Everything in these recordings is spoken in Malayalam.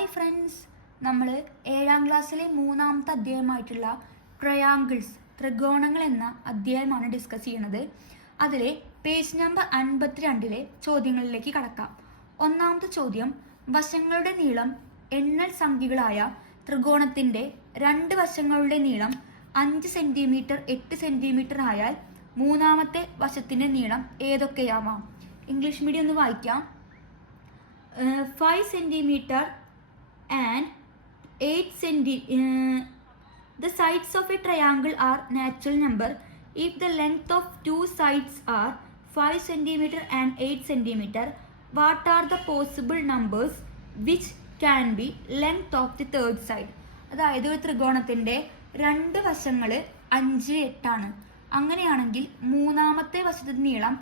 ഹായ് ഫ്രണ്ട്സ്, നമ്മൾ 7ാം ക്ലാസ്സിലെ 3ാമത്തെ അധ്യായമായിട്ടുള്ള ട്രയാങ്കിൾസ് ത്രികോണങ്ങൾ എന്ന അധ്യായമാണ് ഡിസ്കസ് ചെയ്യുന്നത്. അതിലെ പേജ് നമ്പർ 52-ലെ ചോദ്യങ്ങളിലേക്ക് കടക്കാം. ഒന്നാമത്തെ ചോദ്യം, വശങ്ങളുടെ നീളം എണ്ണൽ സംഖ്യകളായ ത്രികോണത്തിന്റെ രണ്ട് വശങ്ങളുടെ നീളം 5 സെന്റിമീറ്റർ 8 സെന്റിമീറ്റർ ആയാൽ മൂന്നാമത്തെ വശത്തിന്റെ നീളം ഏതൊക്കെയാവാം? ഇംഗ്ലീഷ് മീഡിയം ഒന്ന് വായിക്കാം. 5 centimeter and 8 centimeter. The sides of a triangle are natural number if the length of two sides are 5 centimeter and 8 centimeter. What are the possible numbers which can be length of the third side? അതായത് ഒരു ത്രികോണത്തിന്റെ രണ്ട് വശങ്ങൾ 5, 8 ആണ്. അങ്ങനെയാണെങ്കിൽ മൂന്നാമത്തെ വശത്തിന്റെ നീളം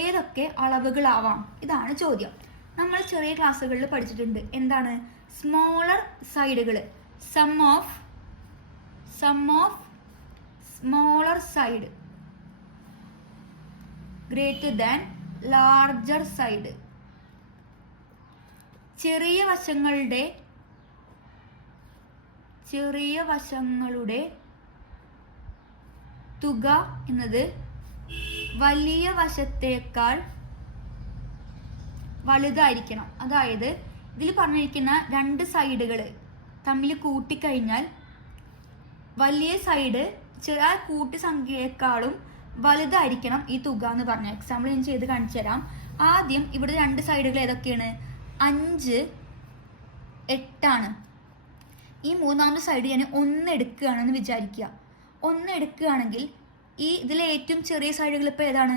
ഏതൊക്കെ അളവുകളാവാം? ഇതാണ് ചോദ്യം. നമ്മൾ ചെറിയ ക്ലാസ്സുകളിൽ പഠിച്ചിട്ടുണ്ട്. എന്താണ് സ്മോളർ സൈഡുകൾ? Sum of smaller side greater than larger side. ചെറിയ വശങ്ങളുടെ തുക എന്നത് വലിയ വശത്തേക്കാൾ വലുതായിരിക്കണം. അതായത് ഇതിൽ പറഞ്ഞിരിക്കുന്ന രണ്ട് സൈഡുകൾ തമ്മിൽ കൂട്ടിക്കഴിഞ്ഞാൽ വലിയ സൈഡ് ചെറിയ കൂട്ടി സംഖ്യയെക്കാളും വലുതായിരിക്കണം ഈ തുക എന്ന് പറഞ്ഞാൽ. എക്സാമ്പിൾ ഞാൻ ചെയ്ത് കാണിച്ചു തരാം. ആദ്യം ഇവിടെ രണ്ട് സൈഡുകൾ ഏതൊക്കെയാണ്? 5, 8 ഈ മൂന്നാമത്തെ സൈഡ് ഞാൻ 1 എടുക്കുകയാണെന്ന് വിചാരിക്കുക. 1 എടുക്കുകയാണെങ്കിൽ ഈ ഇതിലെ ഏറ്റവും ചെറിയ സൈഡുകൾ ഇപ്പോൾ ഏതാണ്?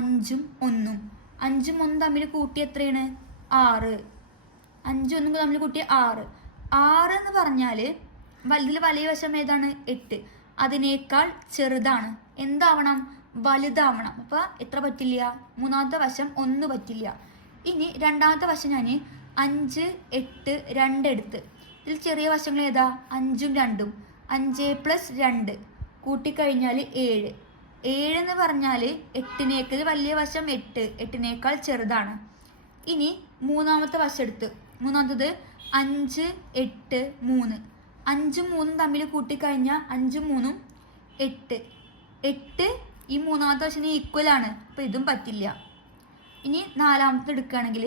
5ഉം 1ഉം. 5ഉം 1ഉം തമ്മിൽ കൂട്ടി എത്രയാണ്? 6. 5ഉം 1ഉം തമ്മിൽ കൂട്ടി 6. 6 എന്ന് പറഞ്ഞാൽ ഇതിൽ വലിയ വശം ഏതാണ്? 8. അതിനേക്കാൾ ചെറുതാണ്. എന്താവണം? വലുതാവണം. അപ്പോൾ എത്ര പറ്റില്ല? മൂന്നാമത്തെ വശം 1 പറ്റില്ല. ഇനി രണ്ടാമത്തെ വശം ഞാൻ 5, 8, 2 എടുത്ത്. ഇതിൽ ചെറിയ വശങ്ങൾ ഏതാ? 5ഉം 2ഉം. 5 + 2 കൂട്ടിക്കഴിഞ്ഞാൽ 7. 7 എന്ന് പറഞ്ഞാൽ 8നേക്കാൾ വലിയ വശം 8, 8നേക്കാൾ ചെറുതാണ്. ഇനി മൂന്നാമത്തെ വശം എടുത്ത്. മൂന്നാമത്തത് 5, 8, 3. 5ഉം 3ഉം തമ്മിൽ കൂട്ടിക്കഴിഞ്ഞാൽ 5ഉം 3ഉം 8. 8 ഈ മൂന്നാമത്തെ വശത്തിന് ഈക്വൽ ആണ്. അപ്പോൾ ഇതും പറ്റില്ല. ഇനി നാലാമത്തെ എടുക്കുകയാണെങ്കിൽ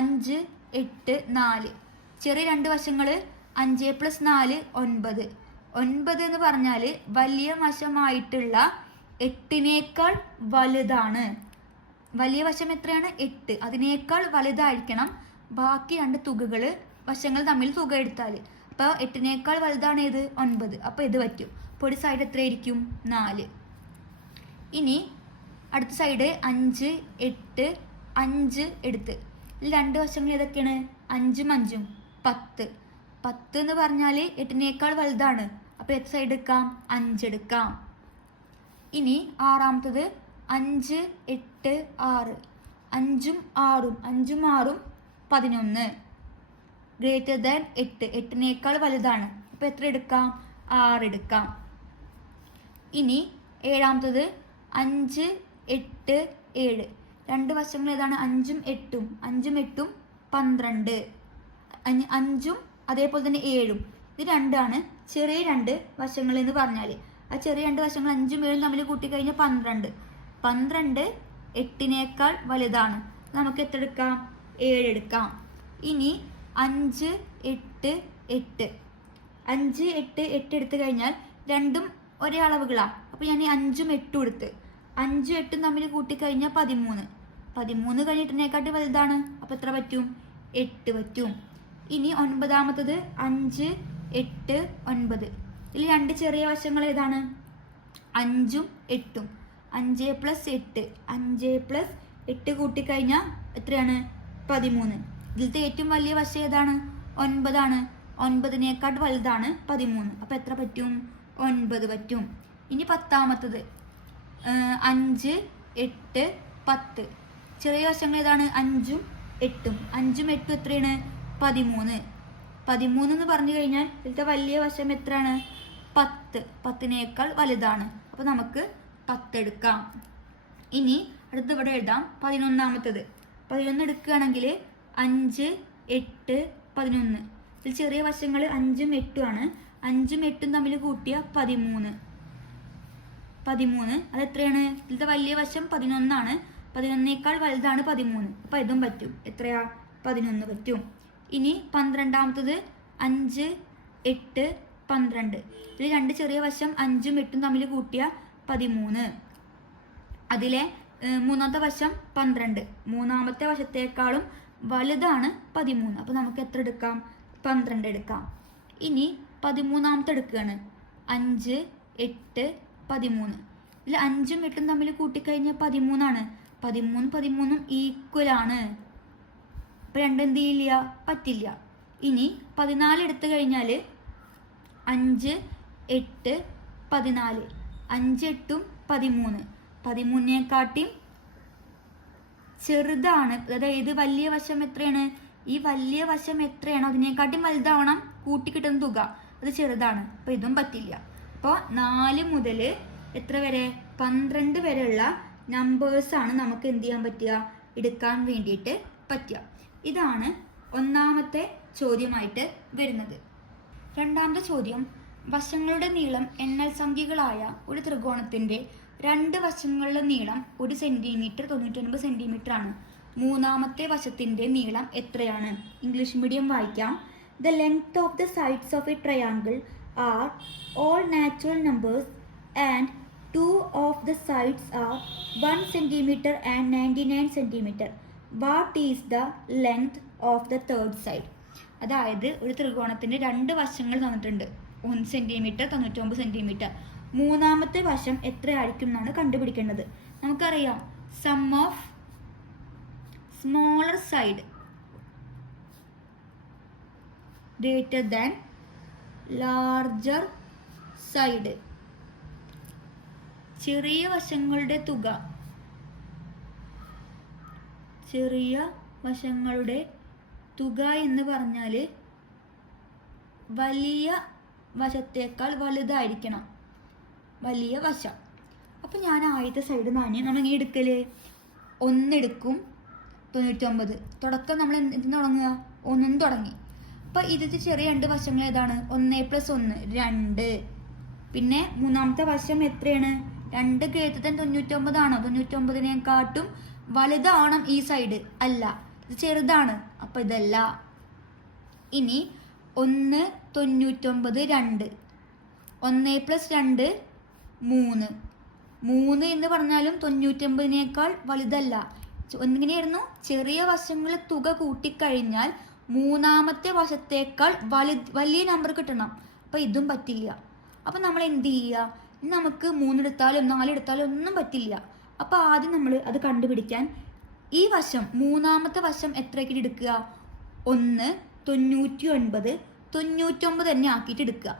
5, 8, 4. ചെറിയ രണ്ട് വശങ്ങൾ 5 + 4 9. 9 എന്ന് പറഞ്ഞാൽ വലിയ വശമായിട്ടുള്ള 8നേക്കാൾ വലുതാണ്. വലിയ വശം എത്രയാണ്? 8. അതിനേക്കാൾ വലുതായിരിക്കണം ബാക്കി രണ്ട് തുകകൾ വശങ്ങൾ തമ്മിൽ തുക എടുത്താൽ. അപ്പോൾ 8നേക്കാൾ വലുതാണ് ഏത്? 9. അപ്പോൾ ഇത് പറ്റും. അപ്പോൾ ഒരു സൈഡ് എത്രയായിരിക്കും? 4. ഇനി അടുത്ത സൈഡ് 5, 8, 5 എടുത്ത്. ഇതിൽ രണ്ട് വശങ്ങൾ ഏതൊക്കെയാണ്? 5ഉം 5ഉം 10. 10 എന്ന് പറഞ്ഞാൽ 8നേക്കാൾ വലുതാണ്. അപ്പോൾ എത്ര സൈഡ് എടുക്കാം? 5 എടുക്കാം. ഇനി ആറാമത്തത് 5, 8, 6. 5ഉം 6ഉം 5ഉം 6ഉം 11. ഗ്രേറ്റർ ദാൻ 8, 8നേക്കാൾ വലുതാണ്. അപ്പോൾ എത്ര എടുക്കാം? 6 എടുക്കാം. ഇനി ഏഴാമത്തത് 5, 8, 7. രണ്ട് വശങ്ങൾ ഏതാണ്? 5ഉം 8ഉം. 5ഉം 8ഉം 12. 5ഉം അതേപോലെ തന്നെ 7ഉം. ഇത് രണ്ടാണ് ചെറിയ രണ്ട് വശങ്ങൾ എന്ന് പറഞ്ഞാൽ. ആ ചെറിയ രണ്ട് വശങ്ങൾ 5ഉം 7ഉം തമ്മിൽ കൂട്ടിക്കഴിഞ്ഞാൽ 12. 12 8നേക്കാൾ വലുതാണ്. നമുക്ക് എത്ര എടുക്കാം? 7 എടുക്കാം. ഇനി 5, 8, 8. 5, 8, 8 എടുത്തു കഴിഞ്ഞാൽ രണ്ടും ഒരേ അളവുകളാണ്. അപ്പോൾ ഞാൻ 5ഉം 8ഉം എടുത്ത്. 5ഉം 8ഉം തമ്മിൽ കൂട്ടിക്കഴിഞ്ഞാൽ 13. 13 കഴിഞ്ഞ് 8നേക്കാട്ടി വലുതാണ്. അപ്പോൾ എത്ര പറ്റും? 8 പറ്റും. ഇനി ഒൻപതാമത്തത് 5, 8, 9. ഇതിൽ രണ്ട് ചെറിയ വശങ്ങൾ ഏതാണ്? 5ഉം 8ഉം. 5 + 8. 5 + 8 കൂട്ടിക്കഴിഞ്ഞാൽ എത്രയാണ്? 13. ഇതിലത്തെ ഏറ്റവും വലിയ വശം ഏതാണ്? 9 9നേക്കാൾ വലുതാണ് 13. അപ്പോൾ എത്ര പറ്റും? 9 പറ്റും. ഇനി പത്താമത്തത് 5, 8, 10. ചെറിയ വശങ്ങൾ ഏതാണ്? 5ഉം 8ഉം. 5ഉം 8ഉം എത്രയാണ്? 13. 13 എന്ന് പറഞ്ഞു കഴിഞ്ഞാൽ ഇതിലത്തെ വലിയ വശം എത്രയാണ്? 10. 10നേക്കാൾ വലുതാണ്. അപ്പോൾ നമുക്ക് 10 എടുക്കാം. ഇനി അടുത്ത് ഇവിടെ എഴുതാം 11ാമത്തത്. 11 എടുക്കുകയാണെങ്കിൽ 5, 8, 11. ഇതിൽ ചെറിയ വശങ്ങൾ 5ഉം 8ഉം ആണ്. 5ഉം 8ഉം തമ്മിൽ കൂട്ടിയ 13. അത് എത്രയാണ്? ഇതിലത്തെ വലിയ വശം 11ആണ്. 11നേക്കാൾ വലുതാണ് 13. അപ്പം ഇതും പറ്റും. എത്രയാ? 11 പറ്റും. ഇനി 12ാമത്തത് 5, 8, 12. ഇതിൽ 2 ചെറിയ വശം 5ഉം 8ഉം തമ്മിൽ കൂട്ടിയ 13. അതിലെ മൂന്നാമത്തെ വശം 12. മൂന്നാമത്തെ വശത്തേക്കാളും വലുതാണ് 13. അപ്പോൾ നമുക്ക് എത്ര എടുക്കാം? 12 എടുക്കാം. ഇനി 13ാമത്തെ എടുക്കുകയാണ്. 5, 8, 13. ഇതിൽ 5ഉം 8ഉം തമ്മിൽ കൂട്ടിക്കഴിഞ്ഞാൽ 13ആണ്. 13 ഈക്വൽ ആണ്. അപ്പം രണ്ടും എന്ത് ചെയ്യില്ല? പറ്റില്ല. ഇനി 14 എടുത്തു കഴിഞ്ഞാൽ 5, 8, 14. 5, 8ഉം 13. 13നേക്കാട്ടിയും ചെറുതാണ്. അതായത് വലിയ വശം എത്രയാണ്? ഈ വലിയ വശം എത്രയാണോ അതിനെക്കാട്ടിയും വലുതാവണം കൂട്ടി കിട്ടുന്ന തുക. അത് ചെറുതാണ്. അപ്പോൾ ഇതും പറ്റില്ല. അപ്പോൾ 4 മുതൽ എത്ര വരെ? 12 വരെയുള്ള നമ്പേഴ്സാണ് നമുക്ക് എന്ത് ചെയ്യാൻ പറ്റുക? എടുക്കാൻ വേണ്ടിയിട്ട് പറ്റുക. ഇതാണ് ഒന്നാമത്തെ ചോദ്യമായിട്ട് വരുന്നത്. രണ്ടാമത്തെ ചോദ്യം, വശങ്ങളുടെ നീളം എണ്ണൽ സംഖ്യകളായ ഒരു ത്രികോണത്തിന്റെ 2 വശങ്ങളുടെ നീളം 1 സെന്റിമീറ്റർ 99 സെന്റിമീറ്റർ ആണ്. മൂന്നാമത്തെ വശത്തിന്റെ നീളം എത്രയാണ്? ഇംഗ്ലീഷ് മീഡിയം വായിക്കാം. The length of the sides of a triangle are all natural numbers and 2 of the sides are 1 centimeter and 99 centimeter. What is the length of the third side? അതായത് ഒരു ത്രികോണത്തിന്റെ 2 വശങ്ങൾ തന്നിട്ടുണ്ട്. 1 സെന്റിമീറ്റർ 99 സെന്റിമീറ്റർ. മൂന്നാമത്തെ വശം എത്രയായിരിക്കും എന്നാണ് കണ്ടുപിടിക്കേണ്ടത്. നമുക്കറിയാം sum of smaller side greater than larger side. ചെറിയ വശങ്ങളുടെ തുക എന്ന് പറഞ്ഞാൽ വലിയ വശത്തേക്കാൾ വലുതായിരിക്കണം. വലിയ വശം. അപ്പം ഞാൻ ആദ്യത്തെ സൈഡ് നാണയം നമ്മൾ എങ്ങനെ എടുക്കല്? 1 എടുക്കും. 99. തുടക്കം നമ്മൾ എന്തിന് തുടങ്ങുക? 1 തുടങ്ങി. അപ്പം ഇതിൽ ചെറിയ 2 വശങ്ങൾ ഏതാണ്? 1 + 1 2. പിന്നെ മൂന്നാമത്തെ വശം എത്രയാണ്? 2 > 99 ആണോ? 99നേക്കാട്ടും വലുതാവണം ഈ സൈഡ്. അല്ല, ഇത് ചെറുതാണ്. അപ്പം ഇതല്ല. ഇനി 1 99 2. 1 + 2 3. 3 എന്ന് പറഞ്ഞാലും 99നേക്കാൾ വലുതല്ല. എങ്ങനെയായിരുന്നു? ചെറിയ വശങ്ങളിൽ തുക കൂട്ടിക്കഴിഞ്ഞാൽ മൂന്നാമത്തെ വശത്തേക്കാൾ വലിയ നമ്പർ കിട്ടണം. അപ്പം ഇതും പറ്റില്ല. അപ്പം നമ്മൾ എന്ത് ചെയ്യുക? നമുക്ക് 3 എടുത്താലും 4 എടുത്താലും ഒന്നും പറ്റില്ല. അപ്പം ആദ്യം നമ്മൾ അത് കണ്ടുപിടിക്കാൻ ഈ വശം മൂന്നാമത്തെ വശം എത്രയ്ക്ക് എടുക്കുക? 1 99 99 തന്നെ ആക്കിയിട്ട് എടുക്കുക.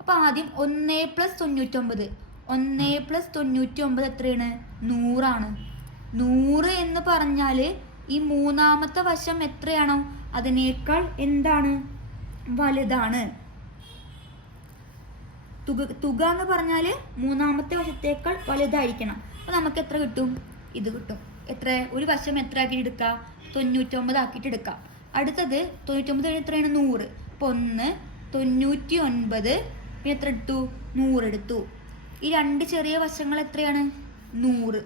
അപ്പം ആദ്യം 1 + 99. 1 + 99 എത്രയാണ്? 100 ആണ്. 100 എന്ന് പറഞ്ഞാൽ ഈ മൂന്നാമത്തെ വശം എത്രയാണോ അതിനേക്കാൾ എന്താണ്? വലുതാണ്. തുക എന്ന് പറഞ്ഞാൽ മൂന്നാമത്തെ വശത്തേക്കാൾ വലുതായിരിക്കണം. അപ്പം നമുക്ക് എത്ര കിട്ടും? ഇത് കിട്ടും. എത്ര? ഒരു വശം എത്ര ആക്കിയിട്ട് എടുക്കുക? 99 ആക്കിയിട്ട് എടുക്കാം. അടുത്തത് 99 എത്രയാണ്? 100. അപ്പോൾ 1 99 പിന്നെ എത്ര എടുത്തു? 100 എടുത്തു. ഈ 2 ചെറിയ വശങ്ങൾ എത്രയാണ്? 100.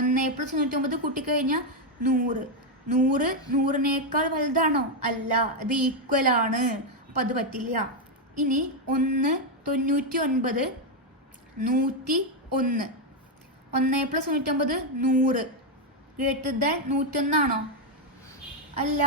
1 + 99 കൂട്ടിക്കഴിഞ്ഞാൽ 100. 100 100നേക്കാൾ വലുതാണോ? അല്ല, ഇത് ഈക്വൽ ആണ്. അപ്പം അത് പറ്റില്ല. ഇനി 1 99 101. 1 + 99 100 ഗ്രേറ്റർ ദാൻ 101 ആണോ? അല്ല,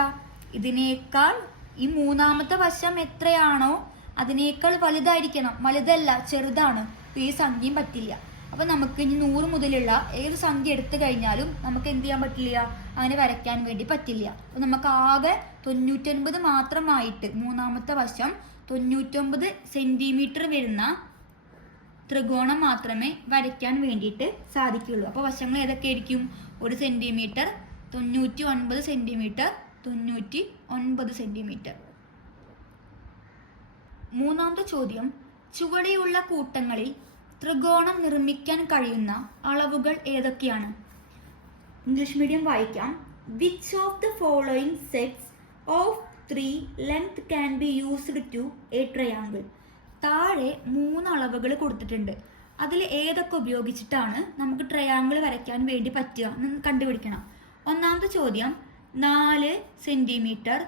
ഇതിനേക്കാൾ ഈ മൂന്നാമത്തെ വശം എത്രയാണോ അതിനേക്കാൾ വലുതായിരിക്കണം. വലുതല്ല, ചെറുതാണ്. ഈ സംഖ്യയും പറ്റില്ല. അപ്പം നമുക്ക് ഇനി 100 മുതലുള്ള ഏത് സംഖ്യ എടുത്തു കഴിഞ്ഞാലും നമുക്ക് എന്ത് ചെയ്യാൻ പറ്റില്ല? അങ്ങനെ വരയ്ക്കാൻ വേണ്ടി പറ്റില്ല. അപ്പം നമുക്ക് ആകെ 99 മാത്രമായിട്ട് മൂന്നാമത്തെ വശം 99 സെന്റിമീറ്റർ വരുന്ന ത്രികോണം മാത്രമേ വരയ്ക്കാൻ വേണ്ടിയിട്ട് സാധിക്കുകയുള്ളൂ. അപ്പോൾ വശങ്ങൾ ഏതൊക്കെ ആയിരിക്കും? 1 സെന്റിമീറ്റർ 99 സെന്റിമീറ്റർ 99 സെന്റിമീറ്റർ. മൂന്നാമത്തെ ചോദ്യം, ചുവടെയുള്ള കൂട്ടങ്ങളിൽ ത്രികോണം നിർമ്മിക്കാൻ കഴിയുന്ന അളവുകൾ ഏതൊക്കെയാണ്? ഇംഗ്ലീഷ് മീഡിയം വായിക്കാം. Which of the following sets of 3 length can be used to a triangle. താഴെ 3 അളവുകൾ കൊടുത്തിട്ടുണ്ട്. അതിൽ ഏതൊക്കെ ഉപയോഗിച്ചിട്ടാണ് നമുക്ക് ട്രയാങ്കിൾ വരയ്ക്കാൻ വേണ്ടി പറ്റുക എന്ന് കണ്ടുപിടിക്കണം. ഒന്നാമത്തെ ചോദ്യം 4 സെൻറ്റിമീറ്റർ,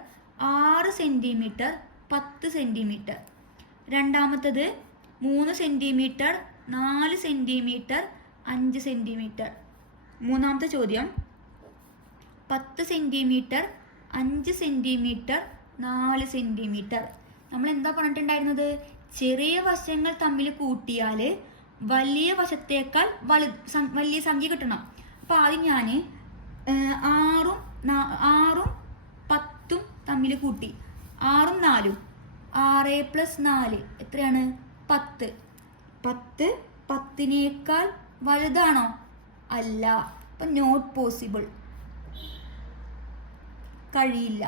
6 സെൻറ്റിമീറ്റർ, 10 സെൻറ്റിമീറ്റർ. രണ്ടാമത്തത് 3 സെൻറ്റിമീറ്റർ, 4 സെൻറ്റിമീറ്റർ, 5 സെൻറ്റിമീറ്റർ. മൂന്നാമത്തെ ചോദ്യം 10 സെൻറ്റിമീറ്റർ, 5 സെൻറ്റിമീറ്റർ, 4 സെൻറ്റിമീറ്റർ. നമ്മൾ എന്താ പറഞ്ഞിട്ടുണ്ടായിരുന്നത്? ചെറിയ വശങ്ങൾ തമ്മിൽ കൂട്ടിയാൽ വലിയ വശത്തേക്കാൾ വലിയ സംഖ്യ കിട്ടണം. അപ്പോൾ ആദ്യം ഞാൻ 6ഉം 10ഉം തമ്മിൽ കൂട്ടി. 6ഉം 4ഉം 6 + 4 എത്രയാണ്? 10. 10 10നേക്കാൾ വലുതാണോ? അല്ല. അപ്പം നോട്ട് പോസിബിൾ, കഴിയില്ല.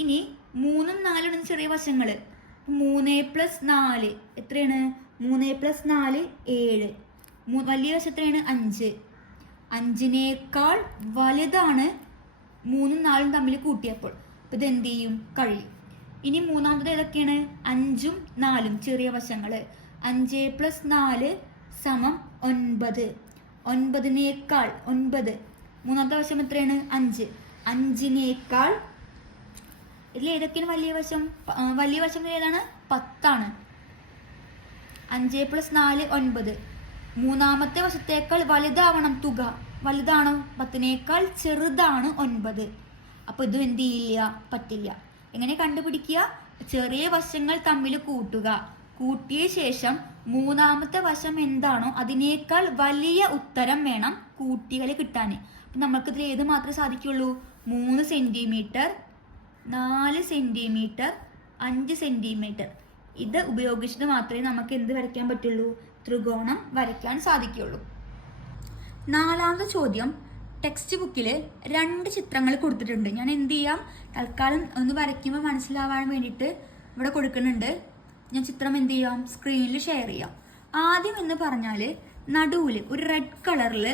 ഇനി 3ഉം 4ഉം ചെറിയ വശങ്ങൾ. 3 + 4 എത്രയാണ്? 3 + 4 7. വലിയ വശം എത്രയാണ്? 5. 5നേക്കാൾ വലുതാണ് 3ഉം 4ഉം തമ്മിൽ കൂട്ടിയപ്പോൾ. അപ്പോൾ ഇത് എന്ത് ചെയ്യും? കഴിയും. ഇനി മൂന്നാമത് ഏതൊക്കെയാണ്? 5ഉം 4ഉം ചെറിയ വശങ്ങൾ. 5 + 4 = 9. 9നേക്കാൾ 9. മൂന്നാമത്തെ വശം എത്രയാണ്? 5. 5നേക്കാൾ ഇതിൽ ഏതൊക്കെയാണ് വലിയ വശം? വലിയ വശം ഏതാണ്? 10 ആണ്. 5 + 4 9. മൂന്നാമത്തെ വശത്തേക്കാൾ വലുതാവണം തുക. വലുതാണോ? 10നേക്കാൾ ചെറുതാണ് 9. അപ്പോൾ ഇത് എന്ത് ചെയ്യില്ല? പറ്റില്ല. എങ്ങനെ കണ്ടുപിടിക്കുക? ചെറിയ വശങ്ങൾ തമ്മിൽ കൂട്ടുക. കൂട്ടിയ ശേഷം മൂന്നാമത്തെ വശം എന്താണോ അതിനേക്കാൾ വലിയ ഉത്തരം വേണം കൂട്ടികൾ കിട്ടാൻ. അപ്പം നമുക്കിതിൽ ഏത് മാത്രമേ സാധിക്കുള്ളൂ? 3 സെൻറ്റിമീറ്റർ, 4 സെൻറ്റിമീറ്റർ, 5 സെൻറ്റിമീറ്റർ. ഇത് ഉപയോഗിച്ചിട്ട് മാത്രമേ നമുക്ക് എന്ത് വരയ്ക്കാൻ പറ്റുള്ളൂ? ത്രികോണം വരയ്ക്കാൻ സാധിക്കുള്ളൂ. നാലാമത്തെ ചോദ്യം ടെക്സ്റ്റ് ബുക്കിൽ 2 ചിത്രങ്ങൾ കൊടുത്തിട്ടുണ്ട്. ഞാൻ എന്ത് ചെയ്യാം? തൽക്കാലം ഒന്ന് വരയ്ക്കുമ്പോൾ മനസ്സിലാവാൻ വേണ്ടിയിട്ട് ഇവിടെ കൊടുക്കുന്നുണ്ട്. ഞാൻ ചിത്രം എന്ത് ചെയ്യാം? സ്ക്രീനിൽ ഷെയർ ചെയ്യാം. ആദ്യം എന്ന് പറഞ്ഞാൽ നടുവിൽ ഒരു റെഡ് കളറിൽ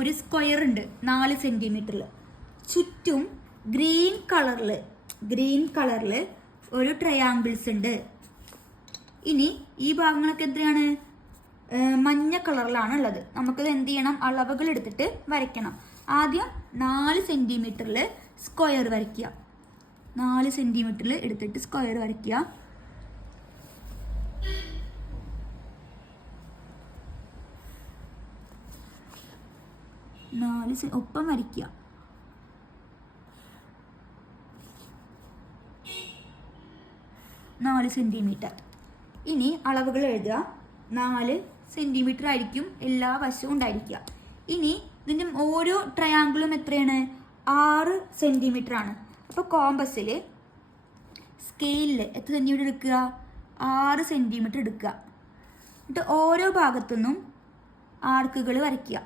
ഒരു സ്ക്വയർ ഉണ്ട് 4 സെൻറ്റിമീറ്ററിൽ. ചുറ്റും ഗ്രീൻ കളറിൽ ഒരു ട്രയാങ്കിൾസ് ഉണ്ട്. ഇനി ഈ ഭാഗങ്ങളൊക്കെ എത്രയാണ്? മഞ്ഞ കളറിലാണ് ഉള്ളത്. നമുക്കിത് എന്ത് ചെയ്യണം? അളവുകൾ എടുത്തിട്ട് വരയ്ക്കണം. ആദ്യം 4 സെൻറ്റിമീറ്ററിൽ സ്ക്വയർ വരയ്ക്കുക. 4 സെൻറ്റിമീറ്ററിൽ എടുത്തിട്ട് സ്ക്വയർ വരയ്ക്കുക. ഒപ്പം വരയ്ക്കുക. 4 സെൻറ്റിമീറ്റർ. ഇനി അളവുകൾ എഴുതുക. 4 സെൻറ്റിമീറ്റർ ആയിരിക്കും എല്ലാ വശവും ഉണ്ടായിരിക്കുക. ഇനി ഇതിൻ്റെ ഓരോ ട്രയാങ്കിളും എത്രയാണ്? 6 സെൻറ്റിമീറ്റർ ആണ്. അപ്പോൾ കോമ്പസിൽ സ്കെയിലിൽ എത്ര സെൻറ്റിമീറ്റർ എടുക്കുക? 6 സെൻറ്റിമീറ്റർ എടുക്കുക. എന്നിട്ട് ഓരോ ഭാഗത്തുനിന്നും ആർക്കുകൾ വരയ്ക്കുക.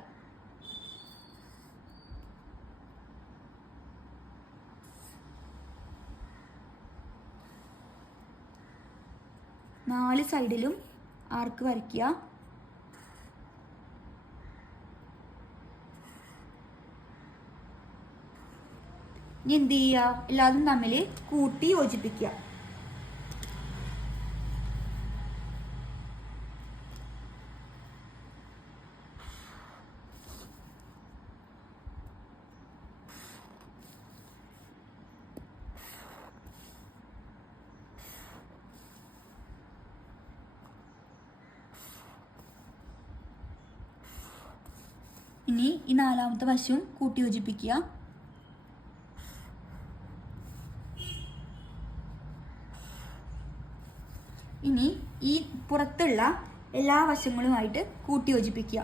4 സൈഡിലും ആർക്ക് വരയ്ക്കുക. ഇനി എന്ത് ചെയ്യുക? എല്ലാതും തമ്മിൽ കൂട്ടി യോജിപ്പിക്കുക. ഇനി ഈ 4ാമത്തെ വശവും കൂട്ടി യോജിപ്പിക്കുക. ഇനി ഈ പുറത്തുള്ള എല്ലാ വശങ്ങളുമായിട്ട് കൂട്ടി യോജിപ്പിക്കുക.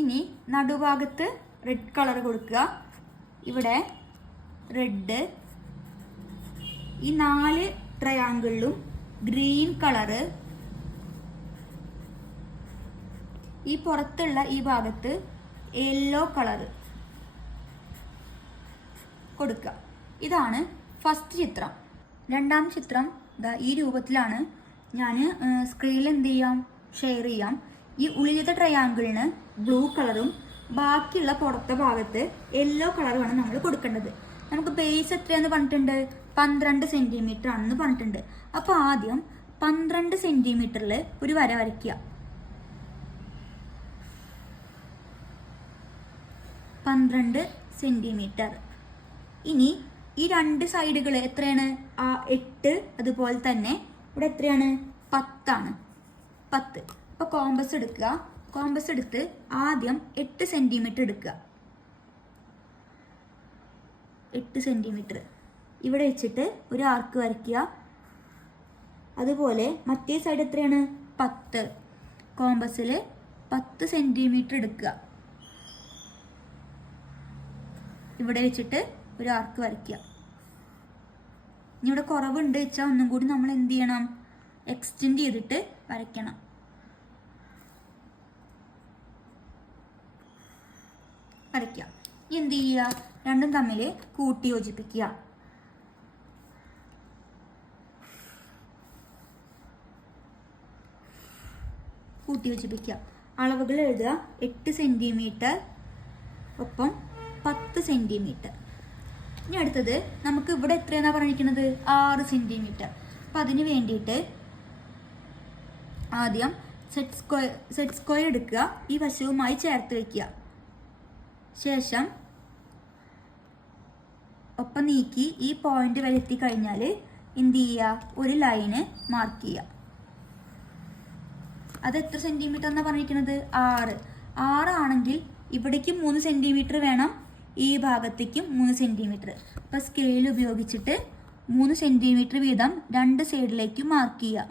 ഇനി നടുഭാഗത്ത് റെഡ് കളർ കൊടുക്കുക. ഇവിടെ റെഡ്. ഈ 4 ട്രയാങ്കിളിലും ഗ്രീൻ കളറ്. ഈ പുറത്തുള്ള ഈ ഭാഗത്ത് യെല്ലോ കളറ്. കൊടുക്കുക. ഇതാണ് ഫസ്റ്റ് ചിത്രം. രണ്ടാം ചിത്രം ഈ രൂപത്തിലാണ്. ഞാൻ സ്ക്രീനിൽ എന്ത് ചെയ്യാം, ഷെയർ ചെയ്യാം. ഈ ഉള്ളിലത്തെ ട്രയാങ്കിളിന് ബ്ലൂ കളറും ബാക്കിയുള്ള പുറത്തെ ഭാഗത്ത് യെല്ലോ കളറുമാണ് നമ്മൾ കൊടുക്കേണ്ടത്. നമുക്ക് ബേസ് എത്രയാന്ന് പറഞ്ഞിട്ടുണ്ട്, 12 സെന്റിമീറ്റർ ആണെന്ന് പറഞ്ഞിട്ടുണ്ട്. അപ്പോൾ ആദ്യം 12 സെന്റിമീറ്ററിൽ ഒരു വര വരയ്ക്കുക. 12 സെന്റിമീറ്റർ. ഇനി ഈ രണ്ട് സൈഡുകൾ എത്രയാണ്, 8, അതുപോലെ തന്നെ ഇവിടെ എത്രയാണ്, 10 ആണ്. 10. അപ്പോൾ കോമ്പസ് എടുക്കുക. കോമ്പസ് എടുത്ത് ആദ്യം 8 സെന്റിമീറ്റർ എടുക്കുക. 8 സെന്റിമീറ്റർ ഇവിടെ വെച്ചിട്ട് ഒരു ആർക്ക് വരയ്ക്കുക. അതുപോലെ മറ്റേ സൈഡ് എത്രയാണ്, 10. കോമ്പസിൽ 10 സെന്റിമീറ്റർ എടുക്കുക. ഇവിടെ വെച്ചിട്ട് ഒരു ആർക്ക് വരയ്ക്കുക. ഇനി ഇവിടെ കുറവുണ്ട് വെച്ചാൽ ഒന്നും കൂടി നമ്മൾ എന്ത് ചെയ്യണം, എക്സ്റ്റെൻഡ് ചെയ്തിട്ട് വരയ്ക്കണം. വരയ്ക്കുക. ഇനി എന്ത് ചെയ്യുക, രണ്ടും തമ്മിൽ കൂട്ടി യോജിപ്പിക്കുക. കൂട്ടി യോജിപ്പിക്കുക. അളവുകൾ എഴുതുക. 8 സെന്റിമീറ്റർ ഒപ്പം 10 സെന്റിമീറ്റർ. ഇനി അടുത്തത് നമുക്ക് ഇവിടെ എത്രയാണ് പറഞ്ഞിരിക്കുന്നത്, 6 സെന്റിമീറ്റർ. അപ്പം അതിന് വേണ്ടിയിട്ട് ആദ്യം സെറ്റ് സ്ക്വയർ എടുക്കുക. ഈ വശവുമായി ചേർത്ത് വയ്ക്കുക. ശേഷം ഒപ്പം നീക്കി ഈ പോയിന്റ് വരെ എത്തിക്കഴിഞ്ഞാൽ എന്ത് ചെയ്യുക, ഒരു ലൈന് മാർക്ക് ചെയ്യുക. അത് എത്ര സെന്റിമീറ്റർ എന്നാണ് പറഞ്ഞിരിക്കുന്നത്, 6 ആണെങ്കിൽ ഇവിടേക്ക് 3 സെന്റിമീറ്റർ വേണം, ഈ ഭാഗത്തേക്കും 3 സെന്റിമീറ്റർ. അപ്പം സ്കെയിൽ ഉപയോഗിച്ചിട്ട് 3 സെന്റിമീറ്റർ വീതം രണ്ട് സൈഡിലേക്ക് മാർക്ക് ചെയ്യുക.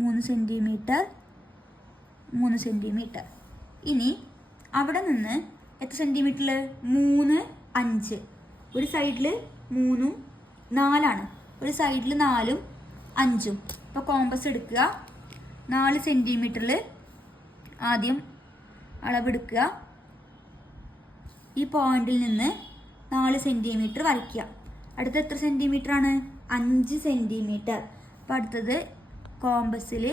3 സെന്റിമീറ്റർ 3 സെന്റിമീറ്റർ. ഇനി അവിടെ നിന്ന് എത്ര സെന്റിമീറ്ററിൽ, 3, 5. ഒരു സൈഡിൽ 3, 4 ഒരു സൈഡിൽ 4, 5. അപ്പോൾ കോമ്പസ് എടുക്കുക. 4 സെന്റിമീറ്ററിൽ ആദ്യം അളവെടുക്കുക. ഈ പോയിന്റിൽ നിന്ന് 4 സെന്റിമീറ്റർ വരയ്ക്കുക. അടുത്ത എത്ര സെന്റിമീറ്റർ ആണ്, 5 സെന്റിമീറ്റർ. അപ്പോൾ അടുത്തത് കോമ്പസിൽ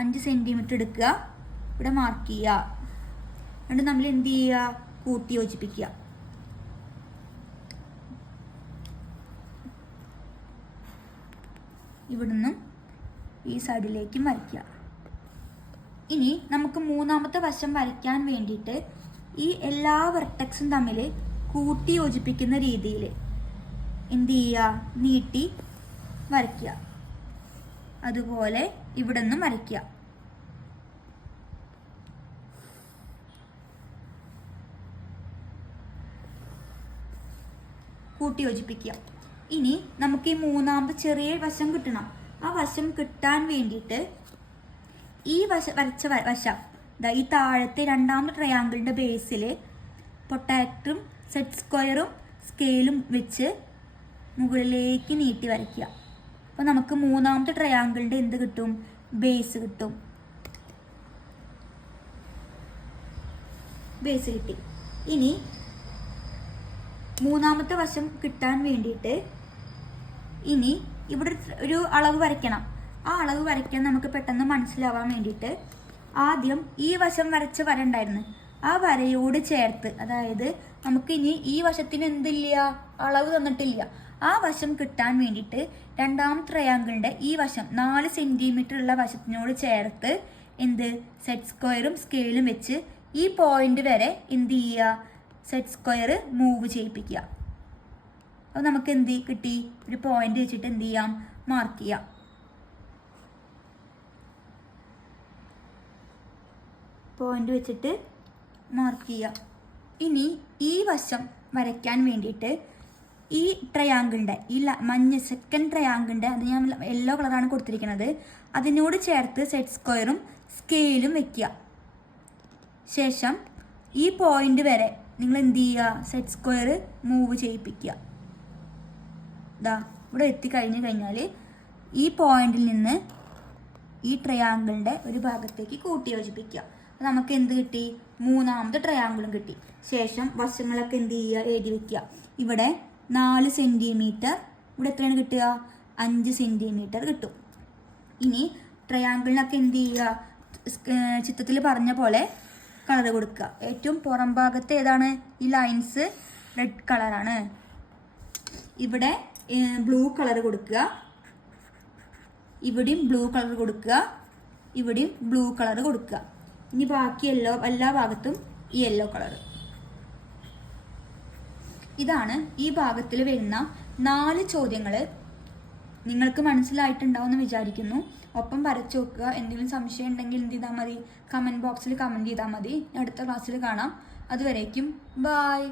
5 സെന്റിമീറ്റർ എടുക്കുക. ഇവിടെ മാർക്ക് ചെയ്യുക. എന്നിട്ട് നമ്മൾ എന്ത് ചെയ്യുക, കൂട്ടി യോജിപ്പിക്കുക. ഇവിടുന്നും ഈ സൈഡിലേക്കും വരയ്ക്കുക. ഇനി നമുക്ക് മൂന്നാമത്തെ വശം വരയ്ക്കാൻ വേണ്ടിയിട്ട് ഈ എല്ലാ വെർട്ടെക്സും തമ്മിൽ കൂട്ടി യോജിപ്പിക്കുന്ന രീതിയിൽ എന്ത് ചെയ്യുക, നീട്ടി വരയ്ക്കുക. അതുപോലെ ഇവിടെ നിന്നും വരയ്ക്കുക. കൂട്ടി യോജിപ്പിക്കുക. ഇനി നമുക്ക് ഈ മൂന്നാമത്തെ ചെറിയ വശം കിട്ടണം. ആ വശം കിട്ടാൻ വേണ്ടിയിട്ട് ഈ വരച്ച വശം ഈ താഴത്തെ രണ്ടാമത്തെ ട്രയാങ്കിളിൻ്റെ ബേസിൽ പൊട്ടാക്ടറും സെറ്റ് സ്ക്വയറും സ്കെയിലും വെച്ച് മുകളിലേക്ക് നീട്ടി വരയ്ക്കുക. അപ്പോൾ നമുക്ക് മൂന്നാമത്തെ ട്രയാങ്കിളിൻ്റെ എന്ത് കിട്ടും, ബേസ് കിട്ടും. ബേസ് കിട്ടി. ഇനി മൂന്നാമത്തെ വശം കിട്ടാൻ വേണ്ടിയിട്ട് ഇനി ഇവിടെ ഒരു അളവ് വരയ്ക്കണം. ആ അളവ് വരയ്ക്കാൻ നമുക്ക് പെട്ടെന്ന് മനസ്സിലാവാൻ വേണ്ടിയിട്ട് ആദ്യം ഈ വശം വരച്ച വര ഉണ്ടായിരുന്നു, ആ വരയോട് ചേർത്ത്, അതായത് നമുക്ക് ഇനി ഈ വശത്തിന് എന്തില്ല, അളവ് തന്നിട്ടില്ല. ആ വശം കിട്ടാൻ വേണ്ടിയിട്ട് രണ്ടാമത്തെ ട്രയാങ്കിളിൻ്റെ ഈ വശം 4 സെന്റിമീറ്റർ ഉള്ള വശത്തിനോട് ചേർത്ത് എന്ത്, സെറ്റ് സ്ക്വയറും സ്കെയിലും വെച്ച് ഈ പോയിന്റ് വരെ എന്ത് ചെയ്യുക, സെറ്റ് സ്ക്വയർ മൂവ് ചെയ്യിപ്പിക്കുക. അപ്പോൾ നമുക്ക് എന്ത് കിട്ടി, ഒരു പോയിന്റ് വെച്ചിട്ട് എന്ത് ചെയ്യാം, മാർക്ക് ചെയ്യാം. പോയിന്റ് വെച്ചിട്ട് മാർക്ക് ചെയ്യാം. ഇനി ഈ വശം വരയ്ക്കാൻ വേണ്ടിയിട്ട് ഈ ട്രയാങ്കിളിൻ്റെ ഈ മഞ്ഞ സെക്കൻഡ് ട്രയാങ്കിളിൻ്റെ, അത് ഞാൻ യെല്ലോ കളറാണ് കൊടുത്തിരിക്കുന്നത്, അതിനോട് ചേർത്ത് സെറ്റ് സ്ക്വയറും സ്കെയിലും വെക്കുക. ശേഷം ഈ പോയിന്റ് വരെ നിങ്ങൾ എന്ത് ചെയ്യുക, സെറ്റ് സ്ക്വയർ മൂവ് ചെയ്യിപ്പിക്കുക. ഇവിടെ എത്തിക്കഴിഞ്ഞ് കഴിഞ്ഞാൽ ഈ പോയിന്റിൽ നിന്ന് ഈ ട്രയാങ്കിളിൻ്റെ ഒരു ഭാഗത്തേക്ക് കൂട്ടി യോജിപ്പിക്കുക. നമുക്ക് എന്ത് കിട്ടി, മൂന്നാമത്തെ ട്രയാങ്കിളും കിട്ടി. ശേഷം വശങ്ങളൊക്കെ എന്ത് ചെയ്യുക, എഴുതി വെക്കുക. ഇവിടെ 4 സെൻറ്റിമീറ്റർ, ഇവിടെ എത്രയാണ് കിട്ടുക, 5 സെൻറ്റിമീറ്റർ കിട്ടും. ഇനി ട്രയാങ്കിളിനൊക്കെ എന്ത് ചെയ്യുക, ചിത്രത്തിൽ പറഞ്ഞ പോലെ കളർ കൊടുക്കുക. ഏറ്റവും പുറം ഭാഗത്ത് ഏതാണ്, ഈ ലൈൻസ് റെഡ് കളറാണ്. ഇവിടെ ബ്ലൂ കളർ കൊടുക്കുക, ഇവിടെയും ബ്ലൂ കളർ കൊടുക്കുക, ഇവിടെയും ബ്ലൂ കളർ കൊടുക്കുക. ഇനി ബാക്കി എല്ലാ ഭാഗത്തും ഈ യെല്ലോ കളർ. ഇതാണ് ഈ ഭാഗത്തിൽ വരുന്ന 4 ചോദ്യങ്ങൾ. നിങ്ങൾക്ക് മനസ്സിലായിട്ടുണ്ടാവുമെന്ന് വിചാരിക്കുന്നു. ഒപ്പം വരച്ചു നോക്കുക. എന്തെങ്കിലും സംശയം ഉണ്ടെങ്കിൽ എന്ത് ചെയ്താൽ മതി, കമൻറ്റ് ബോക്സിൽ കമൻറ്റ് ചെയ്താൽ മതി. അടുത്ത ക്ലാസ്സിൽ കാണാം. അതുവരേക്കും ബായ്.